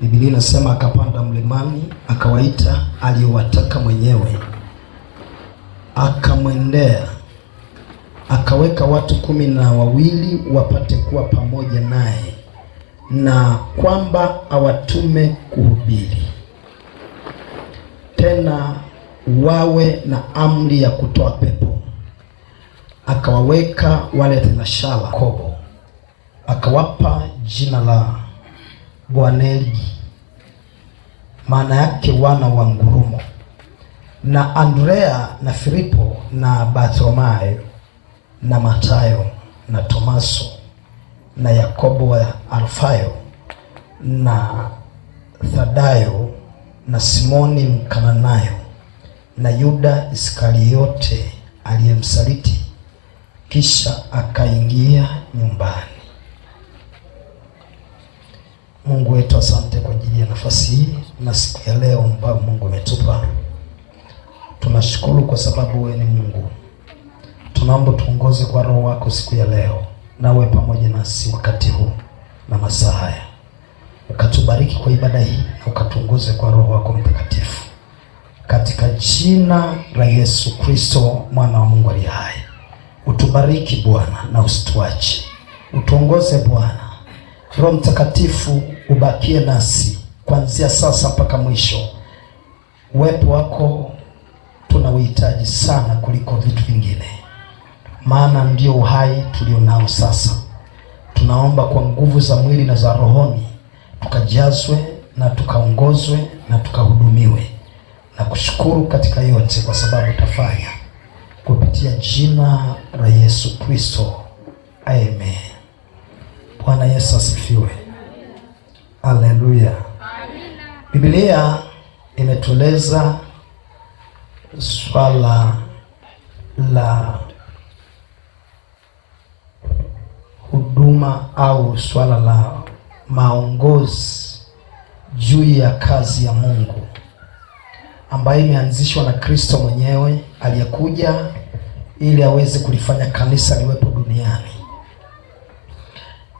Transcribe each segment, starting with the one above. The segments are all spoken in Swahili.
Biblia inasema akapanda mlimani, akawaita aliyowataka mwenyewe, akamwendea, akaweka watu 12 wapate kuwa pamoja naye, na kwamba awatume kuhubiri, tena wawe na amri ya kutoa pepo. Akawaweka wale thenashara Yakobo, akawapa jina la Boanergi, maana yake wana wa ngurumo, na Andrea na Filipo na Bartholomayo na Matayo na Tomaso na Yakobo wa Alfayo na Thadayo na Simoni Mkananayo na Yuda Iskariote aliyemsaliti. Kisha akaingia nyumbani. Mungu wetu, asante kwa ajili ya nafasi hii na siku ya leo ambayo Mungu ametupa. Tunashukuru kwa sababu wewe ni Mungu. Tunaomba tuongoze kwa Roho wako siku ya leo, nawe pamoja nasi wakati huu na masaa haya. Ukatubariki kwa ibada hii na ukatuongoze kwa Roho wako Mtakatifu. Katika jina la Yesu Kristo, mwana wa Mungu aliye hai. Utubariki Bwana na usituache. Utuongoze Bwana. Roho Mtakatifu ubakie nasi kuanzia sasa mpaka mwisho. Uwepo wako tunauhitaji sana kuliko vitu vingine, maana ndio uhai tulionao sasa. Tunaomba kwa nguvu za mwili na za rohoni tukajazwe na tukaongozwe na tukahudumiwe, na kushukuru katika yote kwa sababu utafanya kupitia jina la Yesu Kristo. Amen. Bwana Yesu asifiwe. Haleluya. Biblia imetueleza swala la huduma au swala la maongozi juu ya kazi ya Mungu ambayo imeanzishwa na Kristo mwenyewe aliyekuja ili aweze kulifanya kanisa liwepo duniani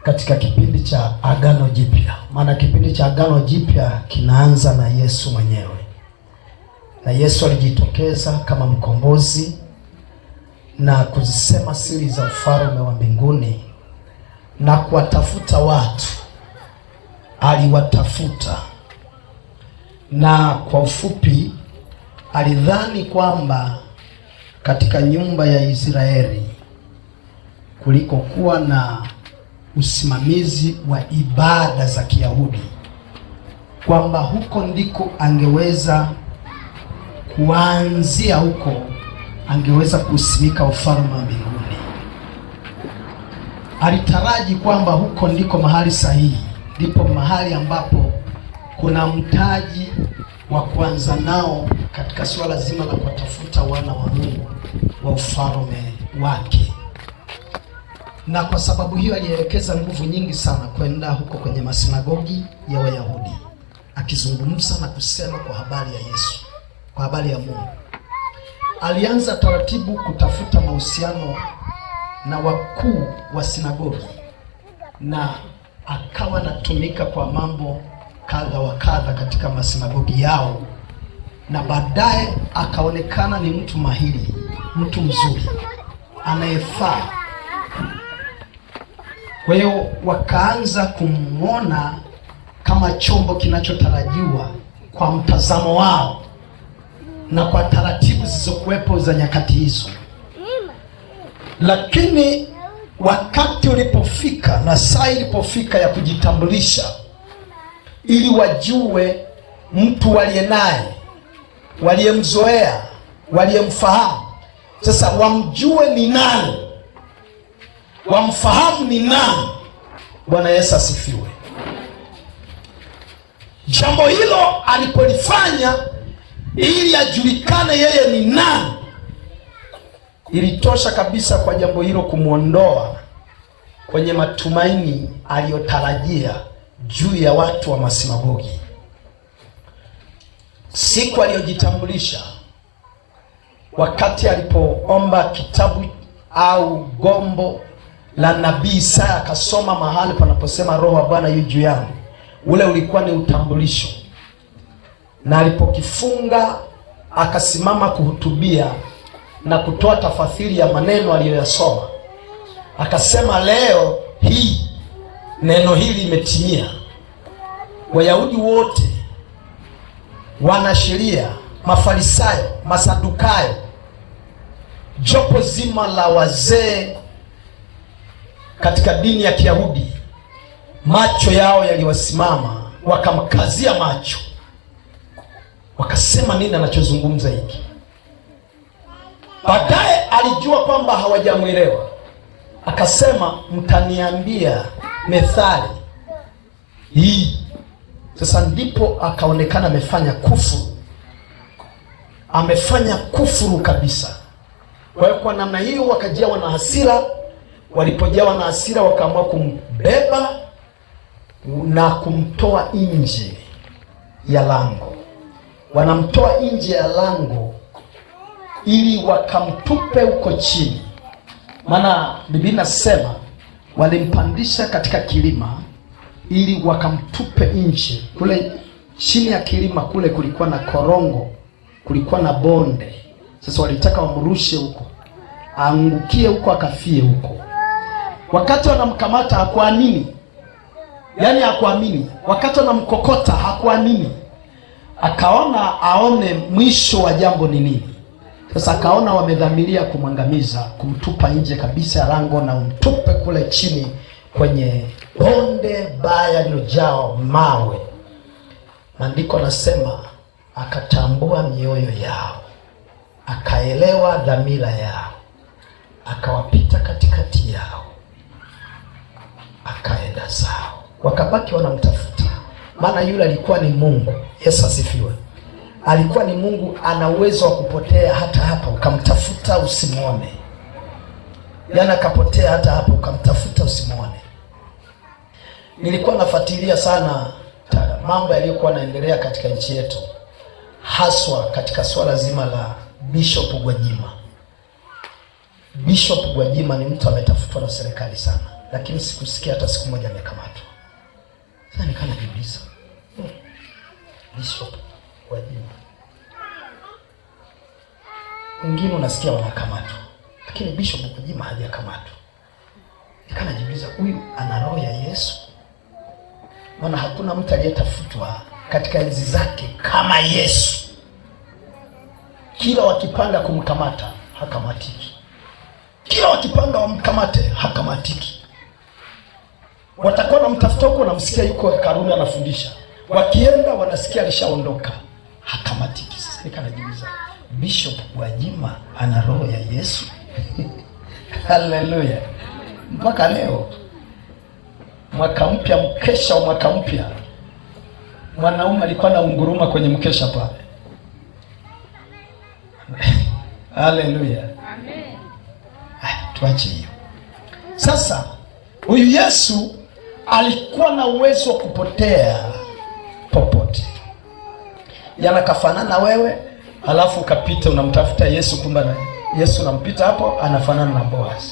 katika kipindi cha Agano Jipya. Maana kipindi cha Agano Jipya kinaanza na Yesu mwenyewe, na Yesu alijitokeza kama mkombozi na kuzisema siri za ufalme wa mbinguni na kuwatafuta watu. Aliwatafuta, na kwa ufupi alidhani kwamba katika nyumba ya Israeli kulikokuwa na usimamizi wa ibada za Kiyahudi, kwamba huko ndiko angeweza kuanzia, huko angeweza kusimika ufalme wa mbinguni. Alitaraji kwamba huko ndiko mahali sahihi, ndipo mahali ambapo kuna mtaji wa kuanza nao katika swala zima la kuwatafuta wana wa Mungu wa ufalme wake. Na kwa sababu hiyo alielekeza nguvu nyingi sana kwenda huko kwenye masinagogi ya Wayahudi, akizungumza na kusema kwa habari ya Yesu, kwa habari ya Mungu. Alianza taratibu kutafuta mahusiano na wakuu wa sinagogi, na akawa anatumika kwa mambo kadha wa kadha katika masinagogi yao, na baadaye akaonekana ni mtu mahiri, mtu mzuri anayefaa. Kwa hiyo wakaanza kumwona kama chombo kinachotarajiwa kwa mtazamo wao na kwa taratibu zilizokuwepo za nyakati hizo. Lakini wakati ulipofika na saa ilipofika ya kujitambulisha, ili wajue mtu waliye naye, waliyemzoea, waliyemfahamu, sasa wamjue ni nani, wamfahamu ni nani. Bwana Yesu asifiwe. Jambo hilo alipolifanya ili ajulikane yeye ni nani, ilitosha kabisa kwa jambo hilo kumuondoa kwenye matumaini aliyotarajia juu ya watu wa masinagogi. Siku aliyojitambulisha, wakati alipoomba kitabu au gombo la nabii Isaya, akasoma mahali panaposema Roho wa Bwana yu juu yangu, ule ulikuwa ni utambulisho, na alipokifunga akasimama kuhutubia na kutoa tafasiri ya maneno aliyoyasoma. Akasema, leo hii neno hili limetimia. Wayahudi wote, wanasheria, Mafarisayo, Masadukayo, jopo zima la wazee katika dini ya Kiyahudi, macho yao yaliwasimama, wakamkazia macho, wakasema, nini anachozungumza hiki? Baadaye alijua kwamba hawajamwelewa, akasema, mtaniambia methali hii. Sasa ndipo akaonekana amefanya kufuru, amefanya kufuru kabisa. Kwa hiyo kwa namna hiyo wakajawa na hasira. Walipojawa na hasira, wakaamua kumbeba na kumtoa nje ya lango. Wanamtoa nje ya lango ili wakamtupe huko chini, maana Biblia inasema walimpandisha katika kilima ili wakamtupe nje. Kule chini ya kilima kule kulikuwa na korongo, kulikuwa na bonde. Sasa walitaka wamrushe huko, aangukie huko, akafie huko. Wakati wanamkamata hakuamini, yaani hakuamini. Wakati wanamkokota hakuamini, akaona aone mwisho wa jambo ni nini. Sasa akaona wamedhamiria kumwangamiza, kumtupa nje kabisa ya lango na umtupe kule chini kwenye bonde baya lilojaa mawe. Maandiko nasema akatambua mioyo yao, akaelewa dhamira yao, akawapita katikati yao, akaenda zao. Wakabaki wanamtafuta, maana yule alikuwa ni Mungu. Yesu asifiwe. Alikuwa ni Mungu, ana uwezo wa kupotea hata hapa ukamtafuta usimuone. Yaani akapotea hata hapa ukamtafuta usimuone. Nilikuwa nafuatilia sana mambo yaliyokuwa yanaendelea katika nchi yetu, haswa katika swala zima la Bishop Gwajima. Bishop Gwajima ni mtu ametafutwa na serikali sana, lakini sikusikia hata siku moja amekamatwa. Sasa nikana jiuliza, Bishop Gwajima, wengine unasikia wanakamatwa, lakini Bishop Gwajima hajakamatwa. Nikana jiuliza, huyu ana roho ya Yesu? Maana hakuna mtu aliyetafutwa katika enzi zake kama Yesu. Kila wakipanga kumkamata hakamatiki, kila wakipanga wamkamate hakamatiki. Watakuwa wanamtafuta huko, namsikia yuko Karuni anafundisha, wakienda wanasikia alishaondoka, hakamatiki. Sasa nikanajiuliza, Bishop Gwajima ana roho ya Yesu? Haleluya. Mpaka leo mwaka mpya, mkesha wa mwaka mpya, mwanaume alikuwa na unguruma kwenye mkesha pale. Haleluya. Amen. Tuache hiyo. Sasa huyu Yesu alikuwa na uwezo wa kupotea popote. Yana kafanana wewe, halafu ukapita unamtafuta Yesu, kumbe Yesu unampita hapo anafanana na Boaz.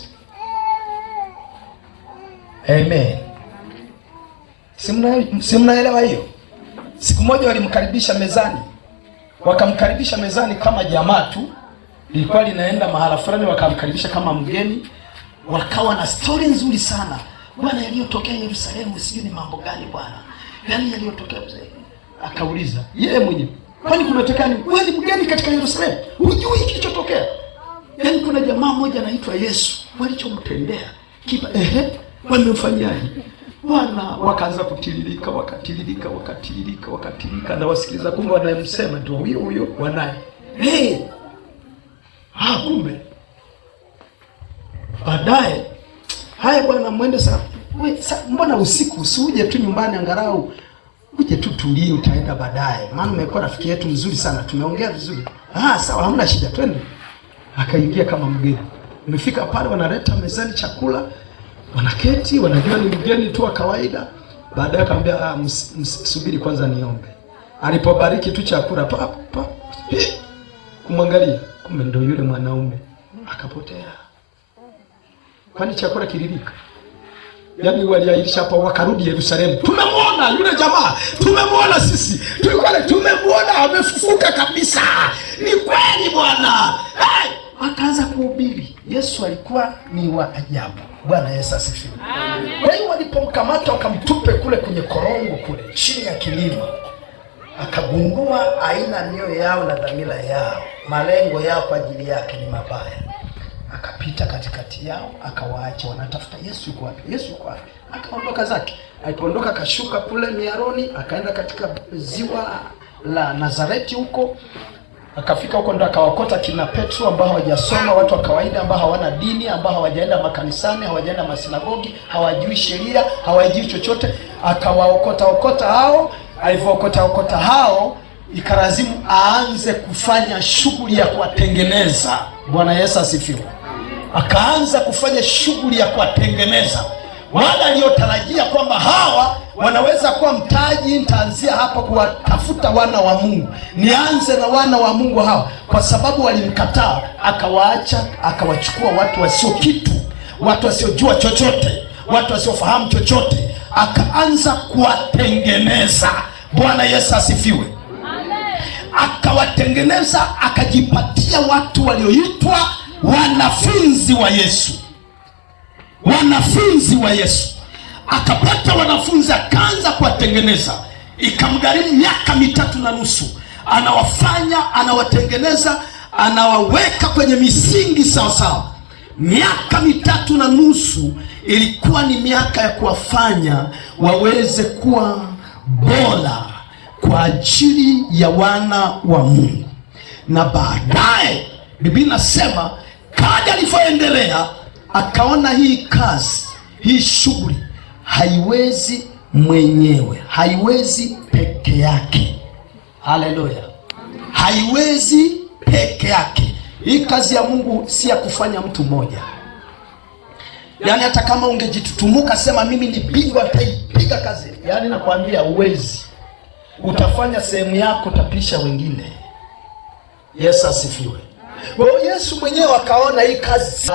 Amen. Si mnaelewa hiyo? Siku moja walimkaribisha mezani. Wakamkaribisha mezani kama jamaa tu. Ilikuwa linaenda mahala fulani, wakamkaribisha kama mgeni. Wakawa na story nzuri sana. Bwana, yaliyotokea Yerusalemu sijui ni mambo gani bwana? Yaani yaliyotokea mzee. Akauliza yeye mwenyewe, kwani kumetokea nini? Wewe ni mgeni katika Yerusalemu, hujui kilichotokea? Yaani kuna jamaa mmoja anaitwa Yesu, walichomtendea kipa wamemfanyaje? Bwana, wakaanza kutiririka, wakatiririka na wasikiliza, kumbe wanayemsema ndio huyo wanaye. Kumbe baadaye, haya bwana, mwende sasa. Mbona usiku usije tu nyumbani, angalau uje tu tulie, utaenda baadaye, maana umekuwa rafiki yetu mzuri sana, tumeongea vizuri. Sawa, hamna shida, twende. Akaingia kama mgeni. Umefika pale, wanaleta mezani chakula, wanaketi, wanajua ni mgeni tu wa kawaida. Baadaye akamwambia, subiri kwanza niombe. Alipobariki tu chakula kumwangalia, kumbe ndio yule mwanaume, akapotea. Kwani chakula kililika? Yaani waliahirisha hapo, wakarudi Yerusalemu. Tumemwona yule jamaa, tumemwona sisi, tumemwona amefufuka kabisa, ni kweli Bwana. Hey! Akaanza kuhubiri. Yesu alikuwa ni wa ajabu. Bwana Yesu asifiwe. Kwa hiyo walipomkamata wakamtupe kule kwenye korongo kule chini ya kilima, akagundua aina mioyo yao na dhamira yao, malengo yao kwa ajili yake ni mabaya. Akapita katikati yao, akawaacha wanatafuta Yesu yuko wapi, Yesu yuko wapi. Akaondoka zake. Alipoondoka akashuka kule miaroni, akaenda katika ziwa la Nazareti huko. Akafika huko ndo akawakota kina Petro ambao hawajasoma, watu wa kawaida ambao hawana dini, ambao hawajaenda makanisani, hawajaenda masinagogi, hawajui sheria, hawajui chochote. Akawaokota hao. Alivyookota hao, ikalazimu aanze kufanya shughuli ya kuwatengeneza. Bwana Yesu asifiwe. Akaanza kufanya shughuli ya kuwatengeneza. Wale aliotarajia kwamba hawa wanaweza kuwa mtaji, nitaanzia hapa kuwatafuta wana wa Mungu, nianze na wana wa Mungu hawa, kwa sababu walimkataa, akawaacha, akawachukua watu wasio kitu, watu wasiojua chochote, watu wasiofahamu chochote, akaanza kuwatengeneza. Bwana Yesu asifiwe. Akawatengeneza, akajipatia watu walioitwa wanafunzi wa Yesu. Wanafunzi wa Yesu. Akapata wanafunzi, akaanza kuwatengeneza. Ikamgharimu miaka 3.5. Anawafanya, anawatengeneza, anawaweka kwenye misingi sawa sawa. Miaka 3.5 ilikuwa ni miaka ya kuwafanya waweze kuwa bora kwa ajili ya wana wa Mungu. Na baadaye Biblia inasema kadri alivyoendelea, akaona hii kazi, hii shughuli haiwezi mwenyewe, haiwezi peke yake. Haleluya. Haiwezi peke yake. Hii kazi ya Mungu si ya kufanya mtu mmoja. Yaani hata kama ungejitutumuka sema mimi ni bingwa, nitaipiga kazi, yaani nakwambia uwezi. Utafanya sehemu yako, utapisha wengine. Yesu asifiwe. Kwa Yesu mwenyewe akaona hii kazi